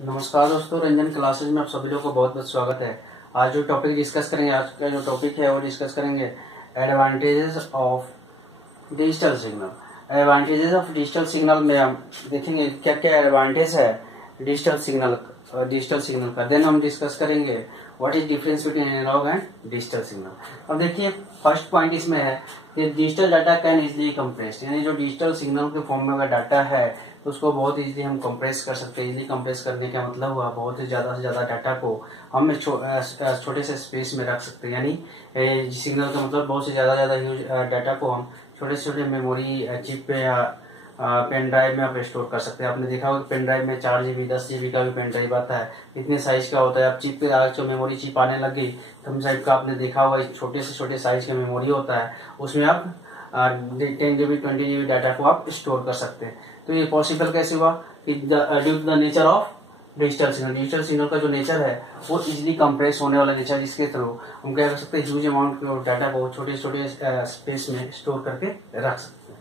नमस्कार दोस्तों, रंजन क्लासेज में आप सभी लोगों को बहुत बहुत स्वागत है। आज जो टॉपिक डिस्कस करेंगे, आज का जो टॉपिक है वो डिस्कस करेंगे advantages of digital signal. Advantages of digital signal में हम देखेंगे क्या क्या एडवांटेज है डिजिटल सिग्नल का। देन हम डिस्कस करेंगे what is difference between analogue and digital signal. अब देखिए, फर्स्ट पॉइंट इसमें है कि digital data can easily compress, यानी जो डिजिटल सिग्नल के फॉर्म में अगर डाटा है तो उसको बहुत इजीली हम कंप्रेस कर सकते हैं। इजीली कंप्रेस करने का मतलब हुआ बहुत ही ज्यादा से ज्यादा डाटा को हम छोटे से स्पेस में रख सकते हैं। यानी सिग्नल का मतलब बहुत से ज्यादा ह्यूज डाटा को हम छोटे छोटे मेमोरी चिप पे या पेन ड्राइव में आप स्टोर कर सकते हैं। आपने देखा होगा पेन ड्राइव में 4 GB 10 GB का भी पेन ड्राइव आता है, इतने साइज का होता है। अब चिप पे जो मेमोरी चिप आने लगी थंब ड्राइव का, आपने देखा होगा छोटे से छोटे साइज का मेमोरी होता है, उसमें आप 10 GB 20 GB डाटा को आप स्टोर कर सकते हैं। तो ये पॉसिबल कैसे हुआ कि due to the nature of digital signal का जो नेचर है वो इजिली कंप्रेस होने वाला नेचर, जिसके थ्रू हम क्या कर सकते हैं, ह्यूज अमाउंट डाटा को छोटे छोटे स्पेस में स्टोर करके रख सकते हैं।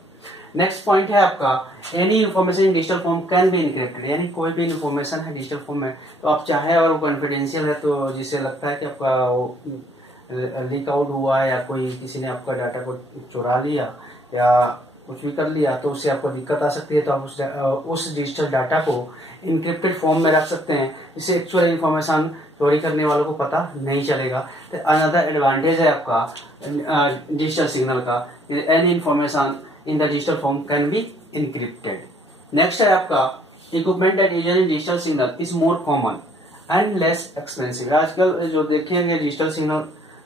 नेक्स्ट पॉइंट है आपका, any information in digital form can be encrypted, यानी कोई भी इन्फॉर्मेशन है डिजिटल फॉर्म में तो आप चाहे और वो कॉन्फिडेंशियल है, तो जिससे लगता है कि आपका लीक आउट हुआ है या कोई किसी ने आपका डाटा को चुरा लिया या कुछ भी कर लिया तो उससे आपको दिक्कत आ सकती है। तो आप उस डिजिटल डाटा को इनक्रिप्टेड फॉर्म में रख सकते हैं, जिससे एक्चुअल इन्फॉर्मेशन चोरी करने वालों को पता नहीं चलेगा। तो अनदर एडवांटेज है आपका डिजिटल सिग्नल का, any information in the digital form can be encrypted. Next है आपका, equipment that used in digital signal is more common and less expensive. आजकल जो देखेंगे डिजिटल सिग्नल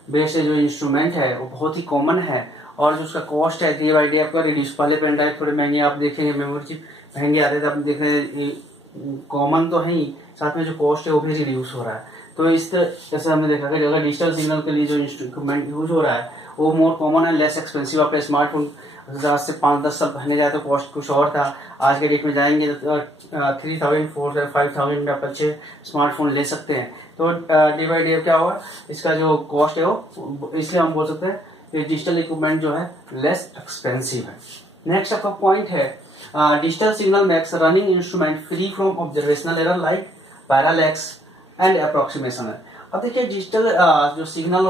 बेस्ड जो इंस्ट्रूमेंट है वो बहुत ही कॉमन है, और जो उसका कॉस्ट है डे बाई डे आपका रिड्यूस। पहले पेन ड्राइव थोड़े महंगे आप देखेंगे, मेमोरी चिप महंगे आते थे, आप देख रहे हैं कॉमन तो है ही, साथ में जो कॉस्ट है वो भी रिड्यूस हो रहा है। तो इस जैसे हमने देखा कि अगर डिजिटल सिग्नल के लिए जो इंस्ट्रूमेंट यूज हो रहा है वो मोर कॉमन है, लेस एक्सपेंसिव। आपका स्मार्टफोन आज से 5-10 साल पहले जाए तो कॉस्ट कुछ और था, आज के डेट में जाएंगे तो 3000 4,000 5,000 आप अच्छे स्मार्टफोन ले सकते हैं। तो डे बाई डे क्या होगा, इसका जो कॉस्ट है वो, इसलिए हम बोल सकते हैं डिजिटल इक्विपमेंट जो है लेस एक्सपेंसिव है। नेक्स्ट आपका पॉइंट है, digital signal makes running instrument free from observational error like parallax and approximation. अब देखिए, डिजिटल जो सिग्नल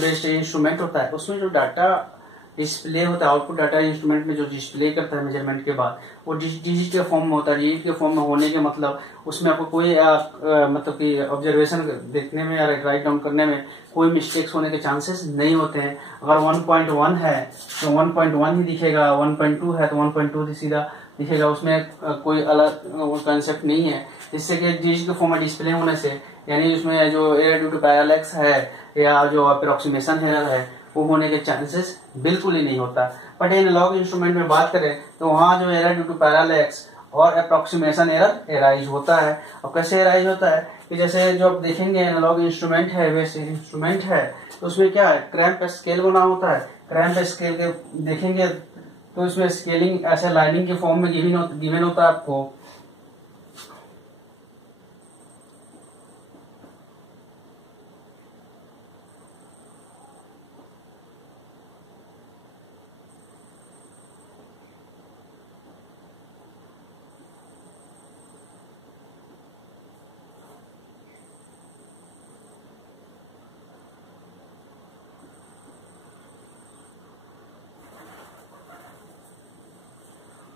बेस्ड इंस्ट्रूमेंट होता है उसमें जो डाटा डिस्प्ले होता है, आउटपुट डाटा इंस्ट्रूमेंट में जो डिस्प्ले करता है मेजरमेंट के बाद, वो डिजिट के फॉर्म में होता है। डिजिट के फॉर्म में होने के मतलब उसमें आपको कोई मतलब कि ऑब्जर्वेशन देखने में या राइट डाउन करने में कोई मिस्टेक्स होने के चांसेस नहीं होते हैं। अगर 1.1 है तो 1.1 ही दिखेगा, 1.2 है तो 1.2 सीधा दिखेगा, उसमें कोई अलग कंसेप्ट नहीं है। जिससे कि डिजिट के फॉर्म में डिस्प्ले होने से, यानी उसमें जो एरर ड्यू टू पैरालैक्स है या जो अप्रोक्सीमेशन एरर है वो होने के चांसेस बिल्कुल ही नहीं होता। बट एनालॉग इंस्ट्रूमेंट में बात करें तो वहां जो एरर ड्यू टू पैरालैक्स और अप्रोक्सीमेशन एरर एराइज होता है। और कैसे एराइज होता है कि जैसे जो आप देखेंगे एनालॉग इंस्ट्रूमेंट है वैसे इंस्ट्रूमेंट है तो उसमें क्या है, क्रैम्प स्केल बना होता है। क्रैम्प स्केल के देखेंगे तो इसमें स्केलिंग ऐसे लाइनिंग के फॉर्म में गिवन होता है आपको।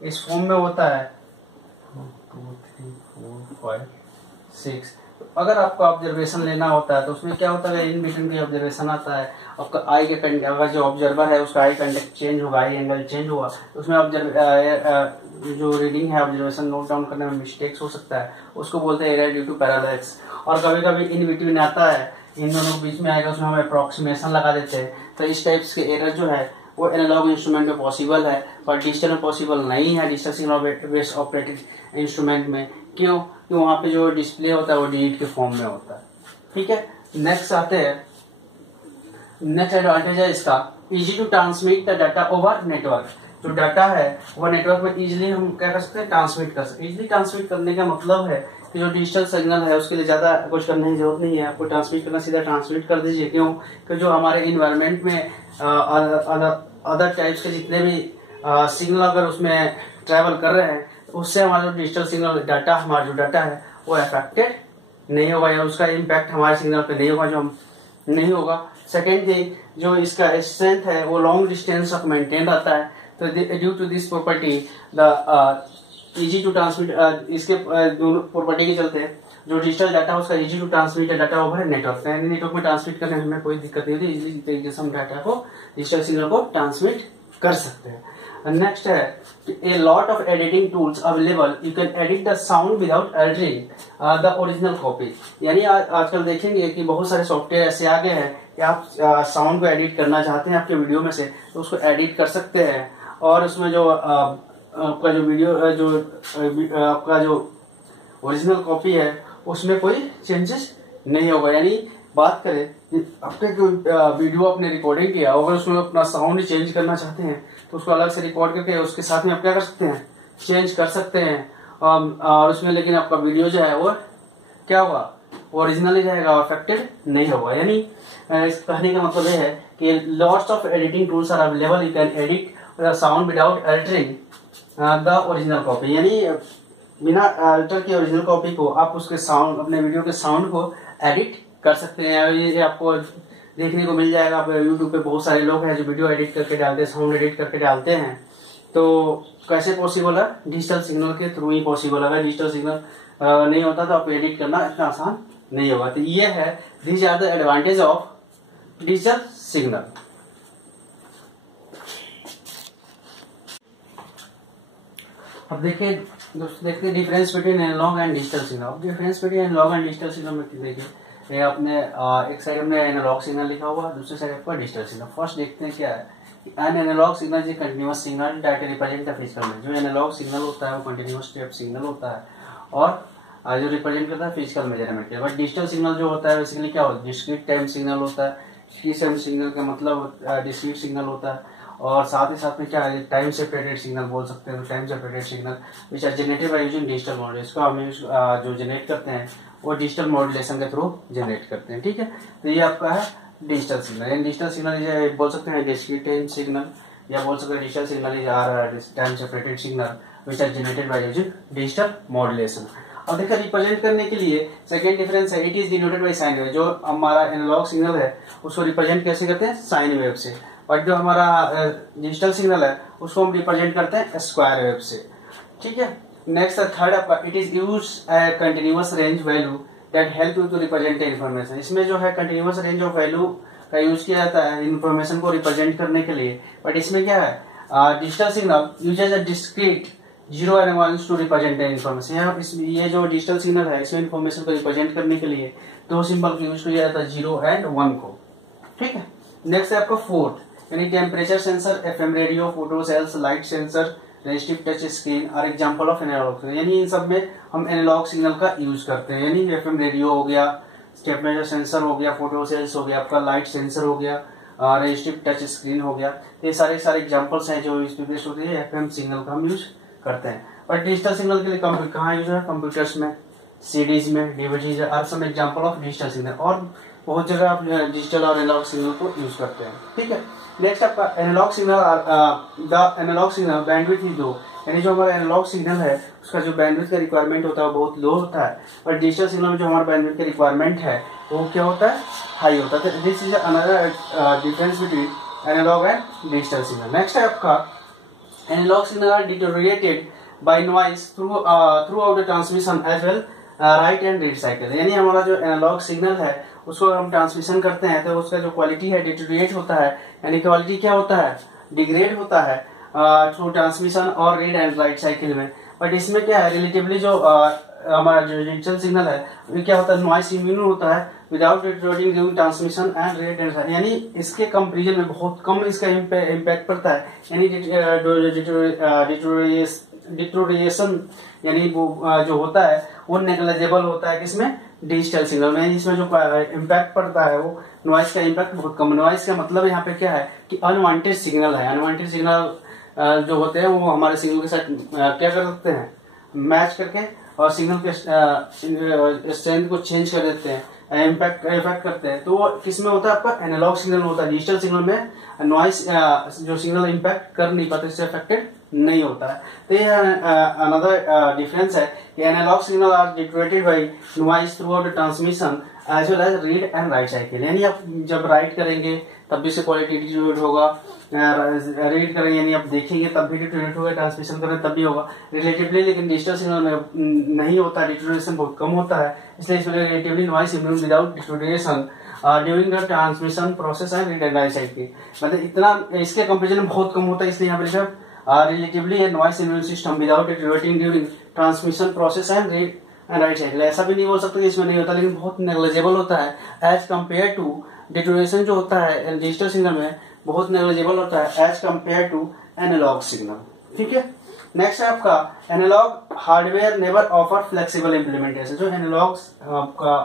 इस फॉर्म में होता है 2 3 4 5 6। अगर आपको ऑब्जर्वेशन लेना होता है तो उसमें क्या होता है, इन बिटवीन की ऑब्जर्वेशन आता है। आपका आई के अगर जो ऑब्जर्वर है उसका आई कंटेक्ट चेंज होगा, आई एंगल चेंज हुआ तो उसमें जो रीडिंग है ऑब्जर्वेशन नोट डाउन करने में मिस्टेक्स हो सकता है, उसको बोलते हैं एरर ड्यू टू पैरालैक्स। और कभी कभी इन बिटवीन आता है, इन दोनों के बीच में आएगा, उसमें हम अप्रोक्सीमेशन लगा देते हैं। तो इस टाइप्स के एरर जो है वो एनालॉग इंस्ट्रूमेंट में पॉसिबल है पर डिजिटल में पॉसिबल नहीं है, digital signal based operated instrument में। क्यों? कि वहां पे जो डिस्प्ले होता है वो डिजिट के फॉर्म में होता है। ठीक है, नेक्स्ट आते हैं, नेक्स्ट एडवांटेज है इसका, easy to transmit the data over network. जो डाटा है वो नेटवर्क में इजिली हम क्या कर सकते हैं, ट्रांसमिट कर सकते हैं। इजिली ट्रांसमिट करने का मतलब है कि जो डिजिटल सिग्नल है उसके लिए ज्यादा कुछ करने की जरूरत नहीं है, आपको ट्रांसमिट करना, सीधा ट्रांसमिट कर दीजिए। क्यों? कि जो हमारे इन्वायरमेंट में अदर टाइप्स के जितने भी सिग्नल अगर उसमें ट्रेवल कर रहे हैं तो उससे हमारा जो डिजिटल सिग्नल डाटा, हमारा जो डाटा है वो अफेक्टेड नहीं होगा या उसका इम्पैक्ट हमारे सिग्नल पे नहीं होगा, जो हम नहीं होगा। सेकेंड थिंग, जो इसका स्ट्रेंथ है वो लॉन्ग डिस्टेंस तक मेंटेन रहता है। तो due to this property the easy to transmit, इसके दोनों प्रॉपर्टी के चलते जो डिजिटल डाटा है उसका easy to transmit data over network, यानी नेटवर्क में ट्रांसमिट करने में कोई दिक्कत नहीं होती, इजीली तरीके से हम डाटा को डिजिटल सिग्नल को ट्रांसमिट कर सकते हैं। नेक्स्ट है a lot of editing tools available, you can edit the sound without altering the original copy. यानी आजकल देखेंगे कि बहुत सारे सॉफ्टवेयर ऐसे आ गए हैं कि आप साउंड को एडिट करना चाहते हैं आपके वीडियो में से, तो उसको एडिट कर सकते हैं और उसमें जो आपका जो वीडियो जो आपका जो ओरिजिनल कॉपी है उसमें कोई चेंजेस नहीं होगा। यानी बात करें आपने कोई वीडियो आपने रिकॉर्डिंग किया, अगर उसमें अपना साउंड चेंज करना चाहते हैं तो उसको अलग से रिकॉर्ड करके उसके साथ में आप क्या कर सकते हैं, चेंज कर सकते हैं और उसमें लेकिन आपका वीडियो जो है वो क्या होगा, ओरिजिनल ही रहेगा, अफेक्टेड नहीं होगा। यानी इस कहने का मतलब ये है कि lots of editing tools are available, you can edit sound without altering the original copy. यानी बिना अल्टर की ओरिजिनल कॉपी को आप उसके साउंड, अपने वीडियो के साउंड को एडिट कर सकते हैं। ये आपको देखने को मिल जाएगा, आप यूट्यूब पे बहुत सारे लोग हैं जो वीडियो एडिट करके डालते हैं, साउंड एडिट करके डालते हैं। तो कैसे पॉसिबल है, डिजिटल सिग्नल के थ्रू ही पॉसिबल है। डिजिटल सिग्नल नहीं होता तो आप एडिट करना इतना आसान नहीं होगा। तो ये है, these are the advantage of digital signal. अब देखिए दोस्तों, देखते हैं difference between analogue and digital signal. अब difference between analogue and digital signal में देखिए, ये आपने एक साइड में एनालॉग सिग्नल लिखा हुआ, दूसरी साइड आपका डिजिटल सिग्नल। फर्स्ट देखते हैं क्या है कि an analog signal is continuous signal that represent the physical में। जो एनालॉग सिग्नल होता है वो कंटिन्यूअस स्टेप सिग्नल होता है और जो रिप्रेजेंट करता है फिजिकल मेजरमेंट के। बट डिजिटल सिग्नल जो होता है बेसिकली क्या होता है, डिस्क्रीट टाइम सिग्नल होता है। डिस्क्रीट टाइम सिग्नल का मतलब डिस्क्रीट सिग्नल होता है और साथ ही साथ में क्या है, टाइम सेपरेटेड सिग्नल बोल सकते हैं। तो time separated signal which are generated by using digital module, इसको हम जो जनरेट करते हैं वो डिजिटल मॉड्यूलेशन के थ्रू जनरेट करते हैं। ठीक है, तो ये आपका है डिजिटल सिग्नल। डिजिटल सिग्नल बोल सकते हैं डिस्क्रीट टाइम सिग्नल, या बोल सकते हैं digital signal is are time separated signal which are generated by using digital modulation. अब देखिए रिप्रेजेंट करने के लिए सेकेंड डिफरेंस है, it is denoted by sine wave. जो हमारा एनालॉग सिग्नल है उसको रिप्रेजेंट कैसे करते हैं, साइन वेव से, और जो हमारा डिजिटल सिग्नल है उसको हम रिप्रेजेंट करते हैं स्क्वायर वेव से। ठीक है, नेक्स्ट थर्ड आपका, it is use continuous range value that help you to represent information. इसमें जो है कंटिन्यूअस रेंज ऑफ वैल्यू का यूज किया जाता है इन्फॉर्मेशन को रिप्रेजेंट करने के लिए। बट इसमें क्या है, digital signal uses a discrete 0 and 1 to represent information. ये जो डिजिटल सिग्नल है इसमें इन्फॉर्मेशन को रिप्रेजेंट करने के लिए दो सिंबल को यूज किया जाता है, 0 and 1 को। ठीक है, नेक्स्ट है आपका फोर्थ, यानी temperature sensor, FM radio, photo cells, light sensor, resistive touch screen are example of analog. यानी इन सब में हम एनालॉग सिग्नल का यूज करते हैं। यानी एफएम रेडियो हो गया, टेम्परेचर सेंसर हो गया, फोटो सेल्स हो गया, आपका लाइट सेंसर हो गया, रेजिस्टिव टच स्क्रीन हो गया। ये सारे एग्जाम्पल्स हैं जो इसमें बेस्ड होती है, एफएम सिग्नल का हम यूज करते हैं। और डिजिटल सिग्नल के लिए कहाँ यूज है, कंप्यूटर्स में, सीडीज में, DVDs are some example of digital signal. और बहुत जगह आप डिजिटल और एनालॉग सिग्नल को यूज करते हैं। ठीक है, नेक्स्ट आपका analog signal, the analog signal bandwidth is low. यानी जो हमारा एनालॉग सिग्नल है उसका जो बैंडविड्थ का रिक्वायरमेंट होता है वो बहुत लो होता है, और डिजिटल सिग्नल में जो हमारा बैंडविड्थ का रिक्वायरमेंट है वो क्या होता है, हाई होता है। This is another difference between analogue and digital signal. Next है आपका analog signal are deteriorated by noise throughout the transmission as well write and read cycle. यानी हमारा जो एनालॉग सिग्नल है उसको हम ट्रांसमिशन करते हैं तो उसका जो क्वालिटी है डिटोरिएट होता है। यानी क्वालिटी क्या होता है, डिग्रेड होता है थ्रू ट्रांसमिशन और रीड एंड राइट साइकिल में। बट इसमें क्या है, रिलेटिवली जो हमारा जो डिजिटल सिग्नल है वो क्या होता है, नॉइस इम्यून होता है without deteriorating during transmission and read and right. यानी इसके कंपेरिजन में बहुत कम इसका इम्पैक्ट पड़ता है। यानी डिटोरिएशन यानी वो जो होता है वो नेग्लिजिबल होता है किसमें, डिजिटल सिग्नल में। इसमें जो इम्पैक्ट पड़ता है वो नॉइस का इम्पैक्ट बहुत कम। नॉइस का मतलब यहाँ पे क्या है कि अनवांटेड सिग्नल है। अनवांटेड सिग्नल जो होते हैं वो हमारे सिग्नल के साथ क्या कर सकते हैं, मैच करके और सिग्नल के स्ट्रेंथ को चेंज कर देते हैं, इफेक्ट करते हैं। तो वो किसमें होता है, आपका एनालॉग सिग्नल होता है। डिजिटल सिग्नल में नॉइस जो सिग्नल इम्पैक्ट कर नहीं पाते, इससे अफेक्टेड नहीं होता है। तो ये अनदर डिफरेंस है कि analogue signal are deteriorated by noise throughout the transmission as well as read and write cycle. यानी आप जब राइट करेंगे तब भी से क्वालिटी डिटरेट होगा, रीड करेंगे यानी आप देखेंगे तब भी डिटरेट होगा, ट्रांसमिशन करें तब भी होगा रिलेटिवली। लेकिन डिजिटल सिग्नल में नहीं होता, डिटरेशन बहुत कम होता है, इसलिए इसमें relatively noise immune without deterioration during the transmission process and read and write cycle. मतलब इतना इसके कंपेरिजन में बहुत कम होता है, इसलिए यहाँ पे लिखा relatively noise immune system without deteriorating during transmission process and read and write cycle. ऐसा भी नहीं बोल सकते कि इसमें नहीं होता, लेकिन बहुत नेग्लिजिबल होता है एज कम्पेयर टू डिटरेशन जो होता है डिजिटल सिग्नल में बहुत नेग्लिजिबल होता है as compare to analog signal. ठीक है, नेक्स्ट है आपका analog hardware never offer flexible implementation. जो एनालॉग आपका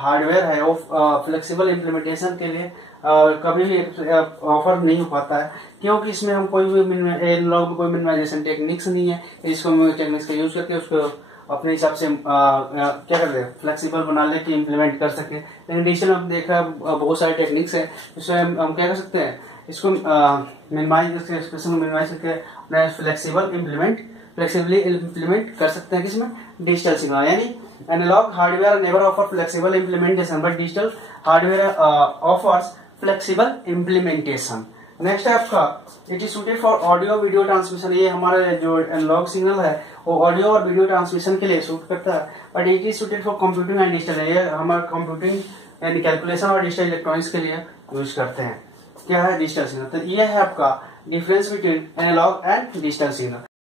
हार्डवेयर है वो फ्लेक्सिबल इम्प्लीमेंटेशन के लिए कभी भी ऑफर नहीं हो पाता है, क्योंकि इसमें हम कोई भी एनालॉग में कोई मिनिमाइजेशन टेक्निक्स नहीं है, इसको टेक्निक्स का यूज करके उसको अपने हिसाब से क्या करते हैं फ्लेक्सिबल बना लेके इम्प्लीमेंट कर सके। लेकिन डिजिटल में देख रहे हैं बहुत सारे टेक्निक्स है, इसमें हम क्या कर सकते हैं इसको मिनिमाइज एक्सप्रेशन मिनिमाइज करके अपना फ्लेक्सिबली इम्प्लीमेंट कर सकते हैं किसमें डिजिटल सिग्नल। यानी analog hardware never offer flexible implementation but digital hardware offers flexible implementation. Next है आपका it is suited for audio video transmission. ये हमारा जो एनालॉग सिग्नल है वो ऑडियो और वीडियो ट्रांसमिशन के लिए सूट करता है, but it is suited for computing and digital. ये हमारा कंप्यूटिंग यानी कैलकुलेशन और डिजिटल इलेक्ट्रॉनिक्स के लिए यूज करते हैं। क्या है डिजिटल सिग्नल। तो ये है आपका difference between analogue and digital signal.